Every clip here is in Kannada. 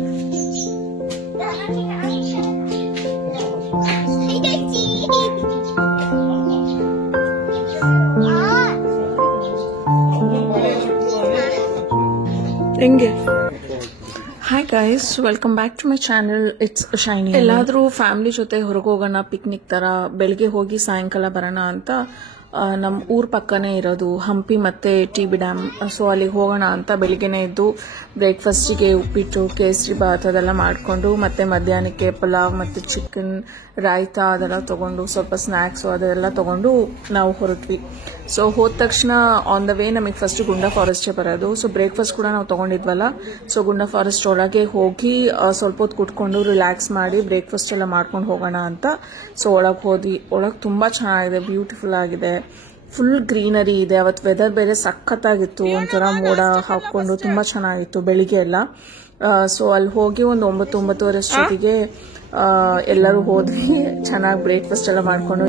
Hi guys, welcome back to my channel. It's Shiny. ಎಲ್ಲಾದ್ರೂ ಫ್ಯಾಮಿಲಿ ಜೊತೆ ಹೊರಗೆ ಹೋಗೋಣ ಪಿಕ್ನಿಕ್ ತರ ಬೆಳಗ್ಗೆ ಹೋಗಿ ಸಾಯಂಕಾಲ ಬರೋಣ ಅಂತ ನಮ್ಮ ಊರ್ ಪಕ್ಕನೇ ಇರೋದು ಹಂಪಿ ಮತ್ತೆ ಟಿಬಿ ಡ್ಯಾಮ್. ಸೊ ಅಲ್ಲಿಗೆ ಹೋಗೋಣ ಅಂತ ಬೆಳಿಗ್ಗೆನೇ ಎದ್ದು ಬ್ರೇಕ್ಫಾಸ್ಟಿಗೆ ಉಪ್ಪಿಟ್ಟು ಕೇಸರಿ ಬಾತ್ ಅದೆಲ್ಲ ಮಾಡಿಕೊಂಡು ಮತ್ತೆ ಮಧ್ಯಾಹ್ನಕ್ಕೆ ಪಲಾವ್ ಮತ್ತೆ ಚಿಕನ್ ರಾಯ್ತಾ ಅದೆಲ್ಲ ತಗೊಂಡು ಸ್ವಲ್ಪ ಸ್ನ್ಯಾಕ್ಸು ಅದೆಲ್ಲ ತಗೊಂಡು ನಾವು ಹೊರಟ್ವಿ. ಸೊ ಹೋದ ತಕ್ಷಣ ಆನ್ ದ ವೇ ನಮಗೆ ಫಸ್ಟ್ ಗುಂಡಾ ಫಾರೆಸ್ಟೇ ಬರೋದು. ಸೊ ಬ್ರೇಕ್ಫಾಸ್ಟ್ ಕೂಡ ನಾವು ತಗೊಂಡಿದ್ವಲ್ಲ, ಸೊ ಗುಂಡಾ ಫಾರೆಸ್ಟ್ ಒಳಗೆ ಹೋಗಿ ಸ್ವಲ್ಪ ಹೊತ್ತು ಕುತ್ಕೊಂಡು ರಿಲ್ಯಾಕ್ಸ್ ಮಾಡಿ ಬ್ರೇಕ್ಫಾಸ್ಟ್ ಎಲ್ಲ ಮಾಡ್ಕೊಂಡು ಹೋಗೋಣ ಅಂತ. ಸೊ ಒಳಗೆ ಹೋದ್ವಿ. ಒಳಗೆ ತುಂಬಾ ಚೆನ್ನಾಗಿದೆ, ಬ್ಯೂಟಿಫುಲ್ ಆಗಿದೆ, ಫುಲ್ ಗ್ರೀನರಿ ಇದೆ. ಅವತ್ತು ವೆದರ್ ಬೇರೆ ಸಖತ್ತಾಗಿತ್ತು, ಒಂಥರ ಮೋಡ ಹಾಕೊಂಡು ತುಂಬಾ ಚೆನ್ನಾಗಿತ್ತು ಬೆಳಿಗ್ಗೆ ಎಲ್ಲ. ಸೊ ಅಲ್ಲಿ ಹೋಗಿ ಒಂದು 9-9:30 ಅಷ್ಟೊತ್ತಿಗೆ ಎಲ್ಲರೂ ಹೋದ್ವಿ. ಚೆನ್ನಾಗಿ ಬ್ರೇಕ್ಫಾಸ್ಟ್ ಎಲ್ಲ ಮಾಡ್ಕೊಂಡು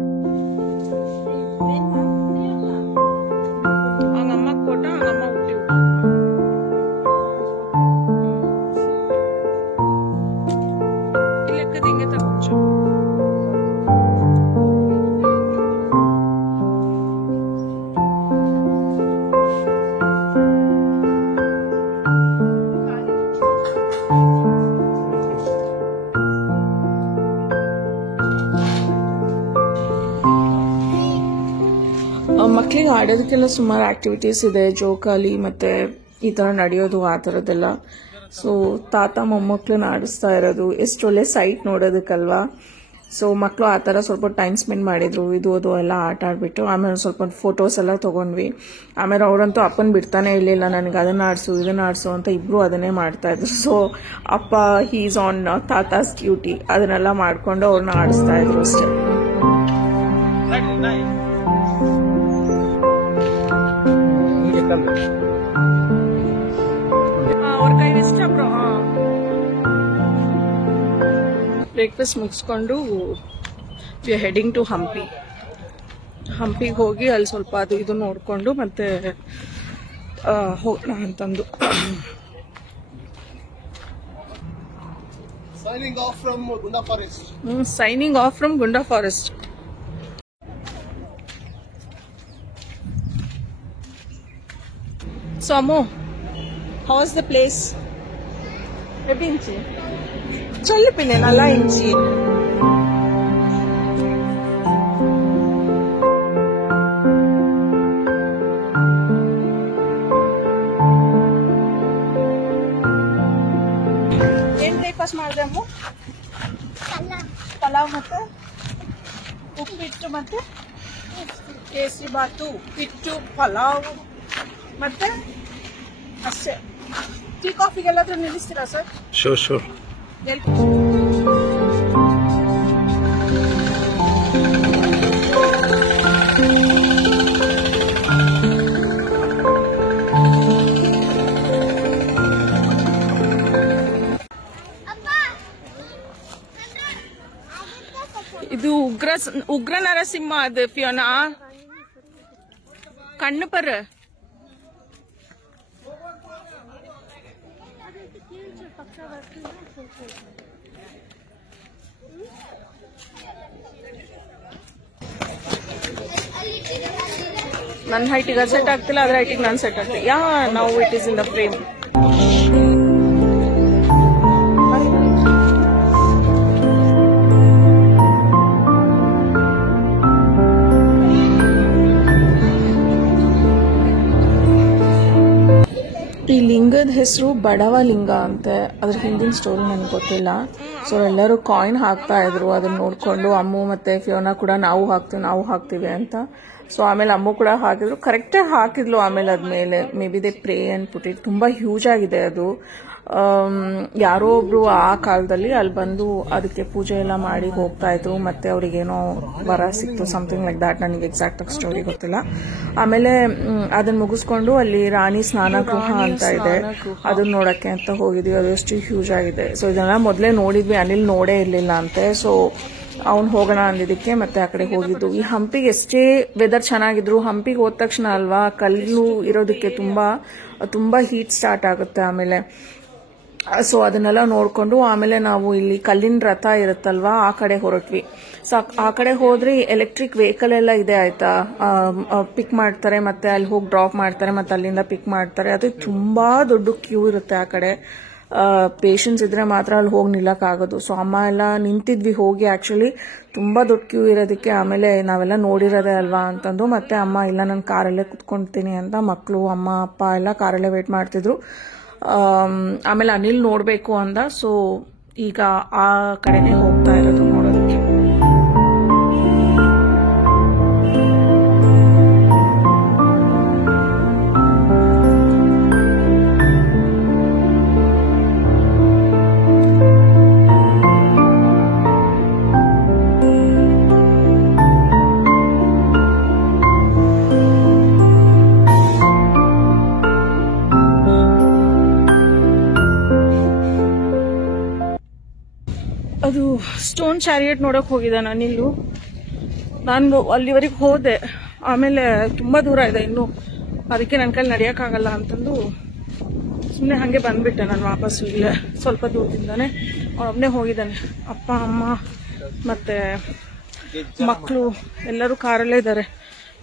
ಮಕ್ಕಳಿಗೆ ಆಡೋದಕ್ಕೆಲ್ಲ ಸುಮಾರು ಆಕ್ಟಿವಿಟೀಸ್ ಇದೆ, ಜೋಕಾಲಿ ಮತ್ತೆ ಈ ತರ ನಡೆಯೋದು ಆ ಥರದ್ದೆಲ್ಲ. ಸೊ ತಾತ ಮೊಮ್ಮಕ್ಕಳನ್ನ ಆಡಿಸ್ತಾ ಇರೋದು, ಎಷ್ಟು ಒಳ್ಳೆ ಸೈಟ್ ನೋಡೋದಕ್ಕಲ್ವಾ. ಸೊ ಮಕ್ಕಳು ಆ ಥರ ಸ್ವಲ್ಪ ಟೈಮ್ ಸ್ಪೆಂಡ್ ಮಾಡಿದ್ರು, ಇದು ಅದು ಎಲ್ಲ ಆಟ ಆಡ್ಬಿಟ್ಟು. ಆಮೇಲೆ ಸ್ವಲ್ಪ ಫೋಟೋಸ್ ಎಲ್ಲ ತಗೊಂಡ್ವಿ. ಆಮೇಲೆ ಅವರಂತೂ ಅಪ್ಪನ ಬಿಡ್ತಾನೆ ಇರಲಿಲ್ಲ, ನನಗೆ ಅದನ್ನ ಆಡಿಸು ಇದನ್ನ ಆಡಿಸು ಅಂತ ಇಬ್ರು ಅದನ್ನೇ ಮಾಡ್ತಾ ಇದ್ರು. ಸೊ ಅಪ್ಪ ಹೀಸ್ ಆನ್ ತಾತಾಸ್ ಡ್ಯೂಟಿ, ಅದನ್ನೆಲ್ಲ ಮಾಡ್ಕೊಂಡು ಅವ್ರನ್ನ ಆಡಿಸ್ತಾ ಇದ್ರು ಅಷ್ಟೇ. ಬ್ರೇಕ್ಫಾಸ್ಟ್ ಮುಗಿಸ್ಕೊಂಡು we are heading to Hampi. ಹಂಪಿಗೆ ಹೋಗಿ ಅಲ್ಲಿ ಸ್ವಲ್ಪ ಅದು ಇದು ನೋಡ್ಕೊಂಡು ಮತ್ತೆ ಹೋಗೋಣ ಅಂತಂದು. Signing off from Gunda Forest. Signing off from Gunda Forest. So Ammo, how is the place? Ebinchi. Chalipine nalla inchi. ಏನು ಬ್ರೇಕ್ಫಾಸ್ಟ್ ಮಾಡಿದೆ ಅಮ್ಮ? ಪಲಾವ್ ಮತ್ತೆ ಉಪ್ಪಿಟ್ಟು ಮತ್ತೆ ಕೇಸರಿ ಬಾತು, ಉಪ್ಪಿಟ್ಟು, ಪಲಾವ್ ಮತ್ತೆ ಅಷ್ಟೇ. ಟೀ ಕಾಫಿಗೆಲ್ಲಾದ್ರೂ ನಿಲ್ಲಿಸ್ತೀರಾ ಸರ್? Sure. ಇದು ಉಗ್ರ ನರಸಿಂಹ ಅದು ಫಿಯೋನಾ ಕಣ್ಣು ಪರ ನನ್ನ ಹೈಟಿಗೆ ಸೆಟ್ ಆಗ್ತಿಲ್ಲ, ಅದ್ರ ಹೈಟಿಗೆ ನಾನು ಸೆಟ್ ಆಗ್ತಿಲ್ಲ. ಯಾ ನಾವು it is in the frame. ಈ ಲಿಂಗದ ಹೆಸರು ಬಡವ ಲಿಂಗ ಅಂತೆ. ಅದ್ರ ಹಿಂದಿನ ಸ್ಟೋರಿ ನನಗೆ ಗೊತ್ತಿಲ್ಲ. ಸೊ ಎಲ್ಲರೂ ಕಾಯಿನ್ ಹಾಕ್ತಾ ಇದ್ರು, ಅದನ್ನ ನೋಡ್ಕೊಂಡು ಅಮ್ಮು ಮತ್ತೆ ಫಿಯೋನಾ ಕೂಡ ನಾವು ಹಾಕ್ತೀವಿ ಅಂತ. ಸೊ ಆಮೇಲೆ ಅಮ್ಮು ಕೂಡ ಹಾಕಿದ್ರು, ಕರೆಕ್ಟಾಗಿ ಹಾಕಿದ್ಲು. ಆಮೇಲೆ ಅದ್ಮೇಲೆ may be they pray and put it. ತುಂಬಾ ಹ್ಯೂಜ್ ಆಗಿದೆ ಅದು. ಯಾರೋ ಒಬ್ರು ಆ ಕಾಲದಲ್ಲಿ ಅಲ್ಲಿ ಬಂದು ಅದಕ್ಕೆ ಪೂಜೆ ಎಲ್ಲ ಮಾಡಿ ಹೋಗ್ತಾ ಇದ್ರು. ಮತ್ತೆ ಅವ್ರಿಗೇನೋ ವರ ಸಿಕ್ತು, ಸಮಥಿಂಗ್ ಲೈಕ್ ದಾಟ್. ನನಗೆ ಎಕ್ಸಾಕ್ಟ್ ಆಗಿ ಸ್ಟೋರಿ ಗೊತ್ತಿಲ್ಲ. ಆಮೇಲೆ ಅದನ್ನ ಮುಗಿಸ್ಕೊಂಡು ಅಲ್ಲಿ ರಾಣಿ ಸ್ನಾನ ಗೃಹ ಅಂತ ಇದೆ, ಅದನ್ನ ನೋಡಕ್ಕೆ ಅಂತ ಹೋಗಿದ್ವಿ. ಅದು ಎಷ್ಟು ಹ್ಯೂಜ್ ಆಗಿದೆ. ಸೊ ಇದನ್ನ ಮೊದಲೇ ನೋಡಿದ್ವಿ, ಅನಿಲ್ ನೋಡೇ ಇರ್ಲಿಲ್ಲ ಅಂತೆ. ಸೊ ಅವ್ನು ಹೋಗೋಣ ಅಂದಿದ್ದಕ್ಕೆ ಮತ್ತೆ ಆ ಕಡೆ ಹೋಗಿದ್ದು. ಈ ಹಂಪಿಗೆ ಎಷ್ಟೇ ವೆದರ್ ಚೆನ್ನಾಗಿದ್ರು, ಹಂಪಿಗೆ ಹೋದ ತಕ್ಷಣ ಅಲ್ವಾ ಕಲ್ಲು ಇರೋದಕ್ಕೆ ತುಂಬಾ ಹೀಟ್ ಸ್ಟಾರ್ಟ್ ಆಗುತ್ತೆ. ಆಮೇಲೆ ಸೊ ಅದನ್ನೆಲ್ಲ ನೋಡಿಕೊಂಡು ಆಮೇಲೆ ನಾವು ಇಲ್ಲಿ ಕಲ್ಲಿನ ರಥ ಇರುತ್ತಲ್ವಾ ಆ ಕಡೆ ಹೊರಟ್ವಿ. ಸೊ ಆ ಕಡೆ ಹೋದ್ರೆ ಎಲೆಕ್ಟ್ರಿಕ್ ವೆಹಿಕಲ್ ಎಲ್ಲ ಇದೆ ಆಯ್ತಾ, ಪಿಕ್ ಮಾಡ್ತಾರೆ ಮತ್ತೆ ಅಲ್ಲಿ ಹೋಗಿ ಡ್ರಾಪ್ ಮಾಡ್ತಾರೆ ಮತ್ತೆ ಅಲ್ಲಿಂದ ಪಿಕ್ ಮಾಡ್ತಾರೆ. ಅದು ತುಂಬಾ ದೊಡ್ಡ ಕ್ಯೂ ಇರುತ್ತೆ ಆ ಕಡೆ. ಪೇಷನ್ಸ್ ಇದ್ರೆ ಮಾತ್ರ ಅಲ್ಲಿ ಹೋಗಿ ನಿಲ್ಲಕ್ಕಾಗೋದು. ಸೊ ಅಮ್ಮ ಎಲ್ಲ ನಿಂತಿದ್ವಿ ಹೋಗಿ, ಆಕ್ಚುಲಿ ತುಂಬಾ ದೊಡ್ಡ ಕ್ಯೂ ಇರೋದಕ್ಕೆ. ಆಮೇಲೆ ನಾವೆಲ್ಲ ನೋಡಿರೋದೇ ಅಲ್ವಾ ಅಂತಂದು ಮತ್ತೆ ಅಮ್ಮ ಇಲ್ಲ ನಾನು ಕಾರಲ್ಲೇ ಕುತ್ಕೊಂತೀನಿ ಅಂತ ಮಕ್ಕಳು ಅಮ್ಮ ಅಪ್ಪ ಎಲ್ಲ ಕಾರಲ್ಲೇ ವೇಟ್ ಮಾಡ್ತಿದ್ರು. ಆಮೇಲೆ ಅನಿಲ್ ನೋಡ್ಬೇಕು ಅಂದ. ಸೊ ಈಗ ಆ ಕಡೆನೆ ಹೋಗ್ತಾ ಇರೋದು ನೋಡೋದಕ್ಕೆ. ಅದು ಸ್ಟೋನ್ ಚಾರಿಯಟ್ ನೋಡಕ್ ಹೋಗಿದ್ದೆ ನಾನಿಲ್ಲು. ನಾನು ಅಲ್ಲಿವರೆಗೆ ಹೋದೆ, ಆಮೇಲೆ ತುಂಬಾ ದೂರ ಇದೆ ಇನ್ನು, ಅದಕ್ಕೆ ನನ್ನ ಕೈಲಿ ನಡೆಯೋಕ್ಕಾಗಲ್ಲ ಅಂತಂದು ಸುಮ್ಮನೆ ಹಾಗೆ ಬಂದ್ಬಿಟ್ಟೆ ನಾನು ವಾಪಸ್ಸು. ಇಲ್ಲೇ ಸ್ವಲ್ಪ ದೂರದಿಂದಾನೆ ಅವನೊಬ್ಬನೇ ಹೋಗಿದ್ದಾನೆ. ಅಪ್ಪ ಅಮ್ಮ ಮತ್ತೆ ಮಕ್ಕಳು ಎಲ್ಲರೂ ಕಾರಲ್ಲೇ ಇದ್ದಾರೆ.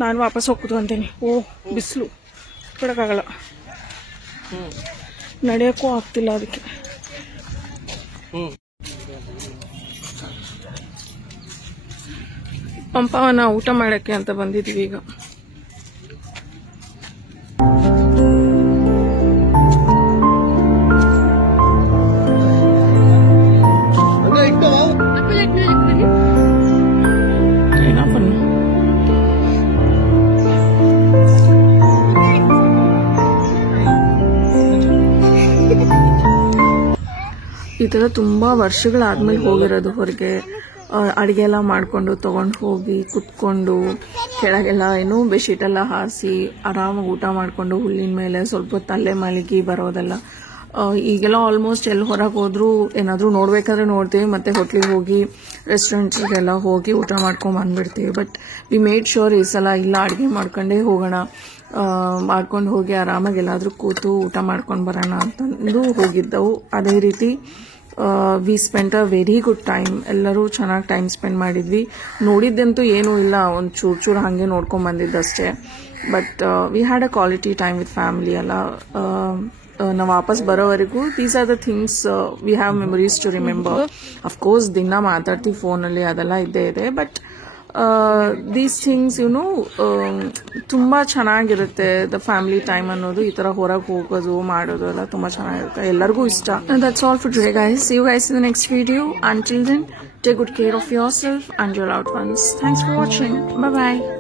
ನಾನು ವಾಪಸ್ ಹೋಗ್ಬೋದು ಅಂತೀನಿ. ಬಿಸಿಲು ಕೊಡೋಕ್ಕಾಗಲ್ಲ, ನಡೆಯೋಕ್ಕೂ ಆಗ್ತಿಲ್ಲ ಅದಕ್ಕೆ. ಪಂಪವನ ಊಟ ಮಾಡಕ್ಕೆ ಅಂತ ಬಂದಿದ್ವಿ ಈಗ. ಈ ತರ ತುಂಬಾ ವರ್ಷಗಳಾದ್ಮೇಲೆ ಹೋಗಿರೋದು ಹೊರಗೆ. ಅಡಿಗೆ ಎಲ್ಲ ಮಾಡ್ಕೊಂಡು ತಗೊಂಡು ಹೋಗಿ ಕುತ್ಕೊಂಡು ಕೆಳಗೆಲ್ಲ ಬೆಡ್ಶೀಟ್ ಎಲ್ಲ ಹಾಸಿ ಆರಾಮಾಗಿ ಊಟ ಮಾಡ್ಕೊಂಡು ಹುಲ್ಲಿನ ಮೇಲೆ ಸ್ವಲ್ಪ ಹೊತ್ತು ಅಲ್ಲೇ ಮಲಗಿ ಬರೋದೆಲ್ಲ. ಈಗೆಲ್ಲ ಆಲ್ಮೋಸ್ಟ್ ಎಲ್ಲಿ ಹೊರಗೆ ಹೋದ್ರು ಏನಾದರೂ ನೋಡ್ಬೇಕಾದ್ರೆ ನೋಡ್ತೀವಿ, ಮತ್ತೆ ಹೋಟ್ಲಿಗೆ ಹೋಗಿ ರೆಸ್ಟೋರೆಂಟ್ಸ್ಗೆಲ್ಲ ಹೋಗಿ ಊಟ ಮಾಡ್ಕೊಂಡ್ ಬಂದ್ಬಿಡ್ತೀವಿ. ಬಟ್ ವಿ ಮೇಡ್ ಶೋರ್ ಈ ಸಲ ಇಲ್ಲ ಅಡಿಗೆ ಮಾಡ್ಕೊಂಡೇ ಹೋಗೋಣ, ಮಾಡ್ಕೊಂಡು ಹೋಗಿ ಆರಾಮಾಗಿ ಎಲ್ಲಾದ್ರೂ ಕೂತು ಊಟ ಮಾಡ್ಕೊಂಡು ಬರೋಣ ಅಂತಂದು ಹೋಗಿದ್ದವು. ಅದೇ ರೀತಿ we spent a very good time. ಎಲ್ಲರೂ ಚೆನ್ನಾಗಿ ಟೈಮ್ ಸ್ಪೆಂಡ್ ಮಾಡಿದ್ವಿ. ನೋಡಿದ್ದಂತೂ ಏನೂ ಇಲ್ಲ, ಒಂದು ಚೂರು ಹಾಗೆ ನೋಡ್ಕೊಂಡ್ ಬಂದಿದ್ದಷ್ಟೇ. But we had a quality time with family ಎಲ್ಲ. ನಾವು ವಾಪಸ್ ಬರೋವರೆಗೂ these are the things we have memories to remember. Of course ದಿನ ಮಾತಾಡ್ತೀವಿ ಫೋನಲ್ಲಿ, ಅದೆಲ್ಲ ಇದ್ದೇ ಇದೆ. ಬಟ್ ದೀಸ್ ಥಿಂಗ್ಸ್ ತುಂಬಾ ಚೆನ್ನಾಗಿರುತ್ತೆ. ದ ಫ್ಯಾಮಿಲಿ ಟೈಮ್ ಅನ್ನೋದು, ಈ ತರ ಹೊರಗೆ ಹೋಗೋದು ಮಾಡೋದು ಎಲ್ಲ ತುಂಬಾ ಚೆನ್ನಾಗಿರುತ್ತೆ, ಎಲ್ಲರಿಗೂ ಇಷ್ಟ. That's all for today guys. See you guys in the next video. Until then, take good care of yourself and your loved ones. Thanks for watching. Bye bye.